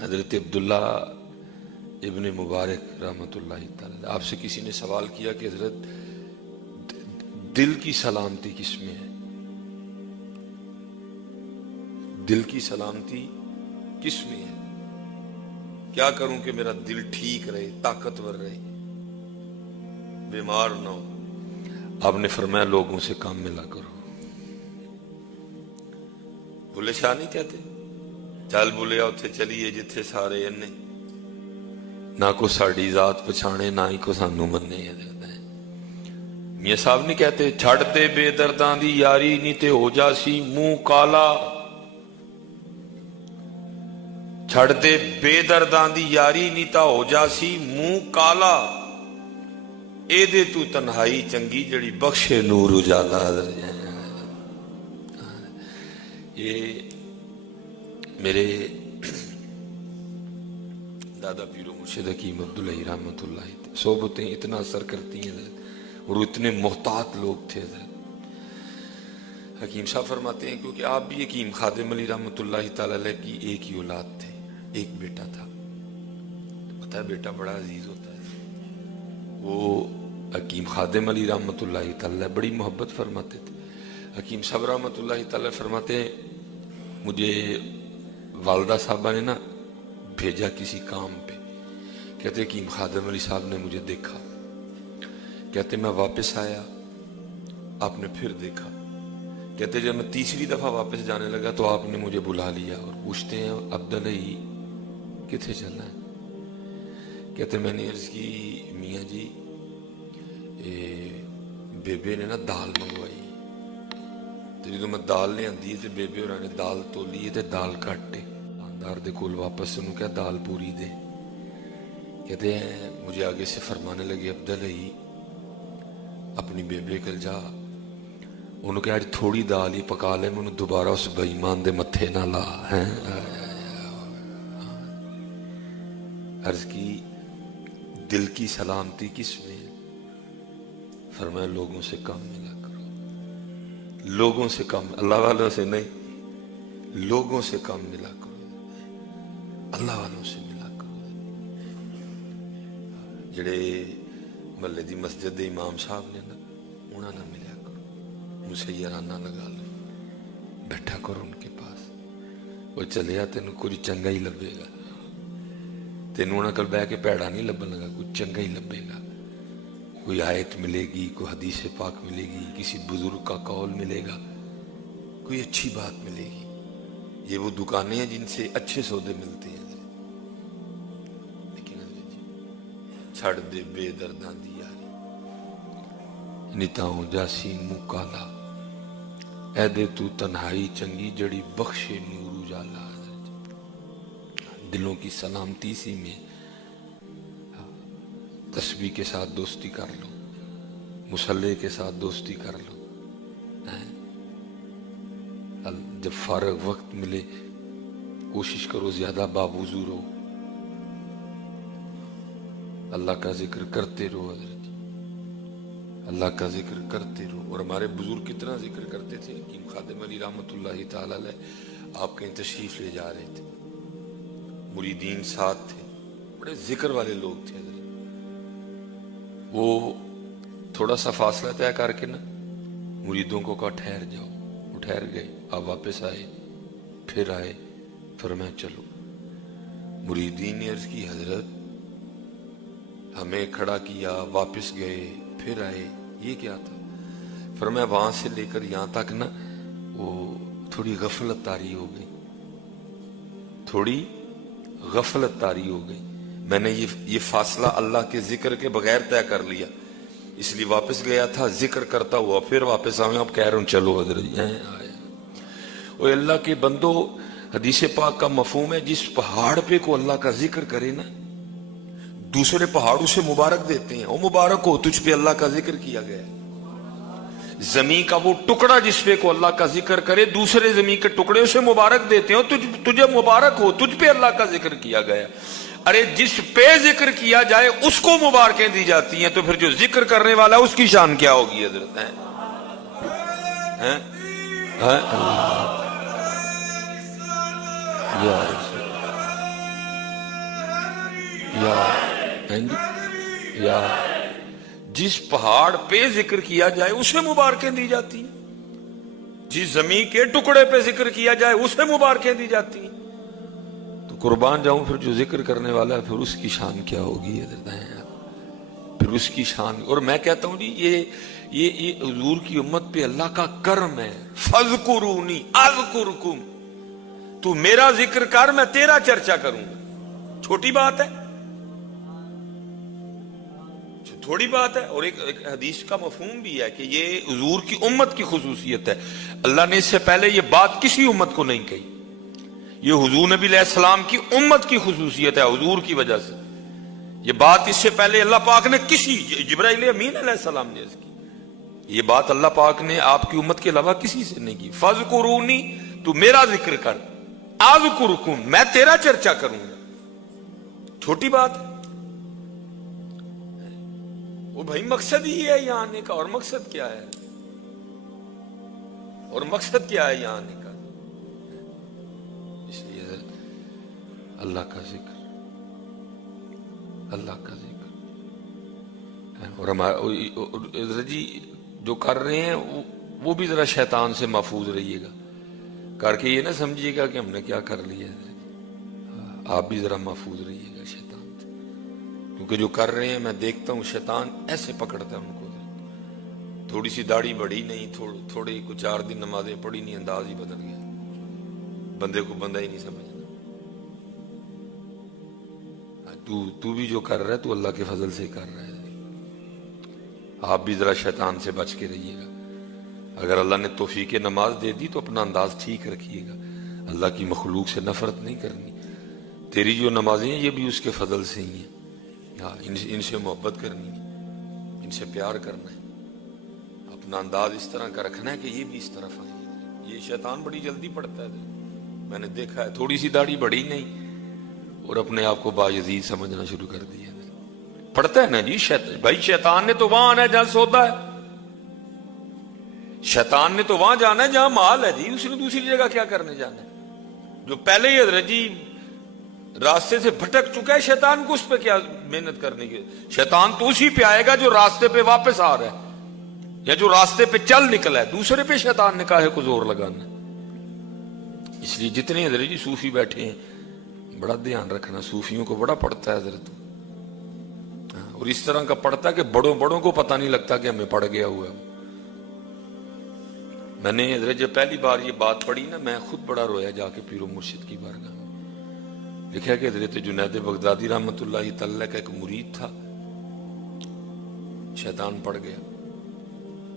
حضرت عبداللہ ابن مبارک رحمۃ اللہ تعالی، آپ سے کسی نے سوال کیا کہ حضرت دل کی سلامتی کس میں ہے؟ دل کی سلامتی کس میں ہے؟ کیا کروں کہ میرا دل ٹھیک رہے، طاقتور رہے، بیمار نہ ہو؟ آپ نے فرمایا لوگوں سے کام ملا کرو۔ بھولے شاہ نہیں کہتے چل بھولیا اتھے چلیے جتھے سارے انے، نہ کو ساڑی ذات پچھانے نہ ہی کو سانو مننے۔ میاں صاحب نہیں کہتے چھڑ دے بے درداں دی یاری نہیں تے ہو جاسی منہ کالا، چھڑ دے بے درداں دی یاری نہیں تا ہو جاسی منہ کالا، اے دے تو تنہائی چنگی جڑی بخشے نور اجالا۔ یہ میرے دادا پیرو مرشد حکیم عبداللہ رحمۃ اللہ صحبتیں اتنا اثر کرتی ہیں اور اتنے محتاط لوگ تھے حضرت۔ حکیم صاحب فرماتے ہیں کیونکہ آپ بھی حکیم خادم علی رحمۃ اللہ تعالی علیہ کی ایک ہی اولاد تھے، ایک بیٹا تھا۔ پتہ ہے بیٹا بڑا عزیز ہوتا ہے۔ وہ حکیم خادم علی رحمۃ اللہ تعالی علیہ بڑی محبت فرماتے تھے۔ حکیم صاحب رحمۃ اللہ تعالی فرماتے ہیں مجھے والدہ صاحبہ نے نا بھیجا کسی کام پہ، کہتے حکیم خادم علی صاحب نے مجھے دیکھا، کہتے میں واپس آیا آپ نے پھر دیکھا، کہتے جب میں تیسری دفعہ واپس جانے لگا تو آپ نے مجھے بلا لیا اور پوچھتے ہیں عبداللہ کتنے چلنا ہے؟ کہتے میں نے عرض کی میاں جی بیبے نے نا دال منگوائی، تو جدو میں دال لے آندی ہے تو بیبے اور نے دال تولی ہے تو دال کٹے دار دے کول واپس انہوں کہا دال پوری دے۔ کہتے ہیں مجھے آگے سے فرمانے لگے عبداللہ اپنی بیبے کل جا، انہوں کہا آج تھوڑی دال ہی پکا لے میں انہوں دوبارہ اس بے ایمان دے متھے نہ لا۔ عرض کی دل کی سلامتی کس میں ہے؟ فرمایا لوگوں سے کام ملا کرو، لوگوں سے کام، اللہ والوں سے نہیں، لوگوں سے کام ملا کرو، اللہ والوں سے ملا کرو۔ جڑے محلے دی مسجد دے امام صاحب نے نا انہاں نہ ملیا کرو، مسیرانہ لگا لو، بیٹھا کرو ان کے پاس، وہ چلیا تینوں کچھ چنگا ہی لبے گا، تینوں انہاں کل بہ کے پیڑا نہیں لبن لگا، کچھ چنگا ہی لبے گا، کوئی آیت ملے گی، کوئی حدیث پاک ملے گی، کسی بزرگ کا قول ملے گا، کوئی اچھی بات ملے گی۔ یہ وہ دکانیں ہیں جن سے اچھے سودے ملتے ہیں، لیکن حضرت جی چھڑ دے بے درداں دی یاری نتا ہو جاسی منہ کالا، اے دے تو تنہائی چنگی جڑی بخشے نور اجالا۔ دلوں کی سلامتی سی میں تسبیح کے ساتھ دوستی کر لو، مصلی کے ساتھ دوستی کر لو، جب فارغ وقت ملے کوشش کرو زیادہ باوضو رہو، اللہ کا ذکر کرتے رہو، حضرت اللہ کا ذکر کرتے رہو۔ اور ہمارے بزرگ کتنا ذکر کرتے تھے، حکیم خادم علی رحمۃ اللہ تعالی علیہ آپ کہیں تشریف لے جا رہے تھے، مریدین ساتھ تھے، بڑے ذکر والے لوگ تھے حضرت۔ وہ تھوڑا سا فاصلہ طے کر کے نا مریدوں کو کہا ٹھہر جاؤ، وہ ٹھہر گئے، آپ واپس آئے، پھر آئے، فرمایا چلو۔ مریدین نے عرض کی حضرت ہمیں کھڑا کیا، واپس گئے، پھر آئے، یہ کیا تھا؟ فرمایا وہاں سے لے کر یہاں تک نا وہ تھوڑی غفلت طاری ہو گئی، تھوڑی غفلت طاری ہو گئی، میں نے یہ فاصلہ اللہ کے ذکر کے بغیر طے کر لیا، اس لیے واپس گیا تھا، ذکر کرتا ہوا پھر واپس آؤں، اب کہہ رہا ہوں چلو حضرت آئے۔ وہ اللہ کے بندو، حدیث پاک کا مفہوم ہے جس پہاڑ پہ کو اللہ کا ذکر کرے نا دوسرے پہاڑوں سے مبارک دیتے ہیں، او مبارک ہو تجھ پہ اللہ کا ذکر کیا گیا ہے۔ زمین کا وہ ٹکڑا جس پہ کو اللہ کا ذکر کرے دوسرے زمین کے ٹکڑے اسے مبارک دیتے ہیں، تجھے مبارک ہو تجھ پہ اللہ کا ذکر کیا گیا۔ ارے جس پہ ذکر کیا جائے اس کو مبارکیں دی جاتی ہیں، تو پھر جو ذکر کرنے والا اس کی شان کیا ہوگی حضرت؟ یا جس پہاڑ پہ ذکر کیا جائے اسے مبارکیں دی جاتی ہیں، جس زمین کے ٹکڑے پہ ذکر کیا جائے اسے مبارکیں دی جاتی ہیں، تو قربان جاؤں پھر جو ذکر کرنے والا ہے پھر اس کی شان کیا ہوگی؟ پھر اس کی شان. اور میں کہتا ہوں جی یہ حضور کی امت پہ اللہ کا کرم ہے. فَاذْكُرُونِي أَذْكُرْكُمْ، تو میرا ذکر کر میں تیرا چرچا کروں گا. چھوٹی بات ہے، تھوڑی بات ہے. اور ایک حدیث کا مفہوم بھی ہے کہ یہ حضور کی امت کی خصوصیت ہے. اللہ نے اس سے پہلے یہ بات کسی امت کو نہیں کہی. یہ حضور نبی علیہ السلام کی امت کی خصوصیت ہے. حضور کی وجہ سے یہ بات اس سے پہلے اللہ پاک نے کسی جبرائیل امین علیہ السلام نے اس کی یہ بات اللہ پاک نے آپ کی امت کے علاوہ کسی سے نہیں کی. فَاذْكُرُونِي، تو میرا ذکر کر، أَذْكُرْكُمْ، میں تیرا چرچا کروں گا. چھوٹی بات ہے. وہ بھائی مقصد ہی ہے یہاں آنے کا. اور مقصد کیا ہے؟ اور مقصد کیا ہے یہاں آنے کا؟ اس لیے اللہ کا ذکر، اللہ کا ذکر. اور ہمارا جی جو کر رہے ہیں وہ بھی ذرا شیطان سے محفوظ رہیے گا. کر کے یہ نہ سمجھیے گا کہ ہم نے کیا کر لیا ہے. آپ بھی ذرا محفوظ رہیے گا شیطان سے، کیونکہ جو کر رہے ہیں میں دیکھتا ہوں شیطان ایسے پکڑتا ہے ان کو. تھوڑی سی داڑھی بڑھی نہیں، تھوڑے کچھ 4 دن نمازیں پڑھی نہیں، انداز ہی بدل گیا. بندے کو بندہ ہی نہیں سمجھنا. تو بھی جو کر رہا ہے تو اللہ کے فضل سے کر رہا ہے. آپ بھی ذرا شیطان سے بچ کے رہیے گا. اگر اللہ نے توفیق نماز دے دی تو اپنا انداز ٹھیک رکھیے گا. اللہ کی مخلوق سے نفرت نہیں کرنی. تیری جو نمازیں ہیں یہ بھی اس کے فضل سے ہی ہیں. ان سے محبت کرنی ہے، ان سے پیار کرنا ہے. اپنا انداز اس طرح کا رکھنا ہے کہ یہ بھی اس طرف آئیں. یہ شیطان بڑی جلدی پڑتا ہے. میں نے دیکھا ہے تھوڑی سی داڑھی بڑھی نہیں اور اپنے آپ کو باعزیز سمجھنا شروع کر دیا. پڑھتا ہے نا جی بھائی شیطان نے تو وہاں آنا ہے جہاں سودا ہے. شیطان نے تو وہاں جانا ہے جہاں مال ہے جی. اس نے دوسری جگہ کیا کرنے جانا ہے؟ جو پہلے ہی حضرت جی راستے سے بھٹک چکا ہے، شیطان کو اس پہ کیا محنت کرنے کی؟ شیطان تو اسی پہ آئے گا جو راستے پہ واپس آ رہا ہے یا جو راستے پہ چل نکلا ہے. دوسرے پہ شیطان نے کہا کو زور لگانا. اس لیے جتنے حضرت جی صوفی بیٹھے ہیں بڑا دھیان رکھنا. صوفیوں کو بڑا پڑتا ہے حضرت، اور اس طرح کا پڑتا ہے کہ بڑوں کو پتہ نہیں لگتا کہ ہمیں پڑ گیا ہوا ہے. میں نے حضرت جب پہلی بار یہ بات پڑھی نا میں خود بڑا رویا جا کے پیر و مرشد کی بارگاہ میں. لکھا کہ حضرت جنید بغدادی رحمۃ اللہ تعالی کا ایک مرید تھا، شیطان پڑ گیا.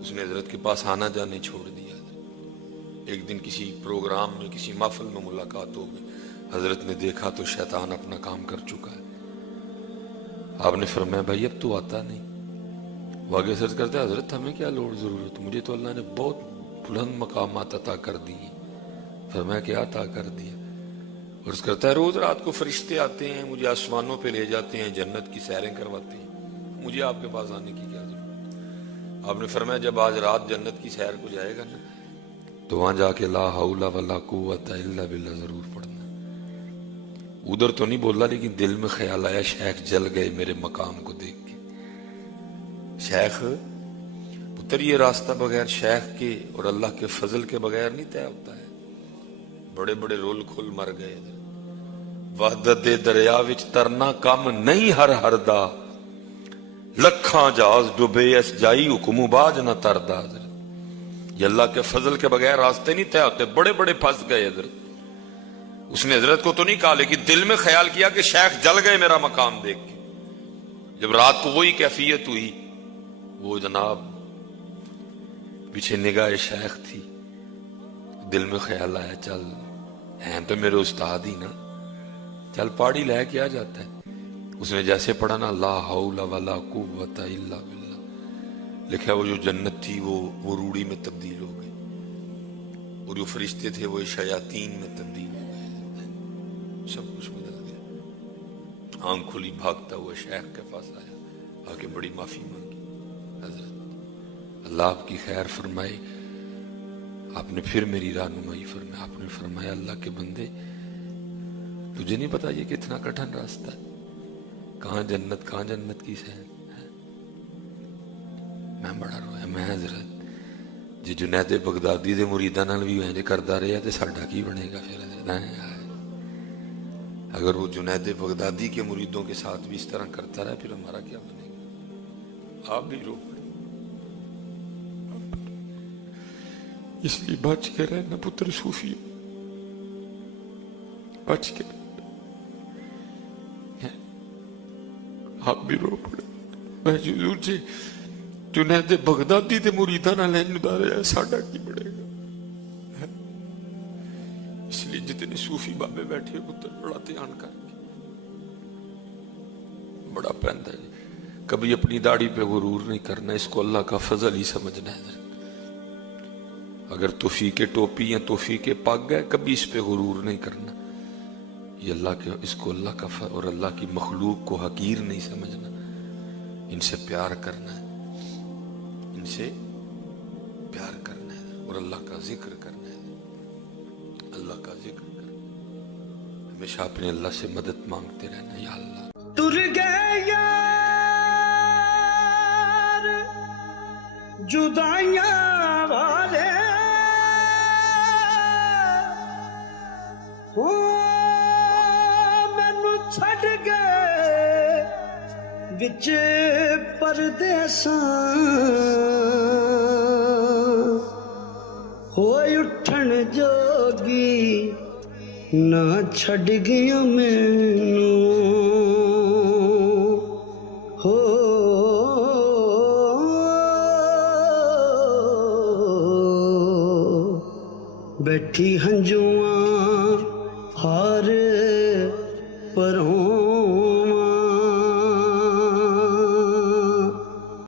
اس نے حضرت کے پاس آنا جانے چھوڑ دیا. ایک دن کسی پروگرام میں کسی محفل میں ملاقات ہو گئی. حضرت نے دیکھا تو شیطان اپنا کام کر چکا ہے. آپ نے فرمایا بھائی اب تو آتا نہیں. وہ آگے سرچ کرتا ہے حضرت ہمیں کیا لوڑ ضرورت، مجھے تو اللہ نے بہت بلند مقامات عطا کر دی. فرمایا کیا عطا کر دیا؟ اور اس کرتا ہے روز رات کو فرشتے آتے ہیں مجھے آسمانوں پہ لے جاتے ہیں، جنت کی سیریں کرواتے ہیں، مجھے آپ کے پاس آنے کی کیا ضرورت؟ آپ نے فرمایا جب آج رات جنت کی سیر کو جائے گا نا تو وہاں جا کے لا حول ولا قوت الا باللہ ضرور پڑھنا. ادھر تو نہیں بولا لیکن دل میں خیال آیا شیخ جل گئے میرے مقام کو دیکھ کے. شیخ پتر یہ راستہ بغیر شیخ کے اور اللہ کے فضل کے بغیر نہیں طے ہوتا ہے. بڑے بڑے رول کھل مر گئے. وحدت دریا وچ ترنا کم نہیں ہر دا، لکھاں جہاز ڈوبے اس جائی حکم باج نہ تردا. یہ اللہ کے فضل کے بغیر راستے نہیں طے ہوتے. بڑے بڑے پھنس گئے حضرت. اس نے حضرت کو تو نہیں کہا لیکن دل میں خیال کیا کہ شیخ جل گئے میرا مقام دیکھ کے. جب رات کو وہی کیفیت ہوئی وہ جناب پیچھے نگاہ شیخ تھی. دل میں خیال آیا چل ہیں تو میرے استاد ہی نا، چل پاڑی لے کے آ جاتا ہے. اس نے جیسے پڑھا نا لا حول ولا قوت الا باللہ، لکھا وہ جو جنت تھی وہ روڑی میں تبدیل ہو گئی اور جو فرشتے تھے وہ شیاطین میں تبدیل ہو گئے. سب کچھ بدل گیا. آنکھ کھلی بھاگتا ہوا شیخ کے پاس آیا، آ کے بڑی معافی مانگی. حضرت اللہ آپ کی خیر فرمائے، آپ نے پھر میری رہنمائی فرمائی. آپ نے فرمایا اللہ کے بندے تجھے نہیں پتا یہ کتنا کٹھن راستہ ہے. کہاں جنت کی سیر. میں بڑا رویا. میں حضرت جی جنید بغدادی دے مریداں نال بھی انج کردا رہیا تے ساڈا کی بنے گا پھر. اگر وہ جنید بغدادی کے مریدوں کے ساتھ بھی اس طرح کرتا رہا پھر ہمارا کیا بنے گا. آپ بھی رو پڑے. اس لیے بچ کے رہنا پتر صوفی, بچ کے رہنا. آپ بھی رو پڑے. میں حضور جی جنید بغدادی دے مریداں نال انج رہیا ساڈا کی بنے گا. اس لیے جتنے صوفی بابے بیٹھے پتر بڑا دھیان کر کے بڑا پہنتا ہے. کبھی اپنی داڑھی پہ غرور نہیں کرنا, اس کو اللہ کا فضل ہی سمجھنا ہے. اگر توفیق ٹوپی یا توفیق پگ ہے کبھی اس پہ غرور نہیں کرنا. یہ اللہ کے, اس کو اللہ کا اور اللہ کی مخلوق کو حقیر نہیں سمجھنا. ان سے پیار کرنا ہے, ان سے پیار کرنا ہے اور اللہ کا ذکر کرنا ہے. اللہ کا ذکر کرنا, ہمیشہ اپنے اللہ سے مدد مانگتے رہنا. یا اللہ تر گئے یار جدائیاں والے ہو, مینوں چھڈ گئے وچ پردیساں, ہوئے اٹھن جوگی نہ چھڈ گیا مینوں. ہو بیٹھی ہنجواں ہار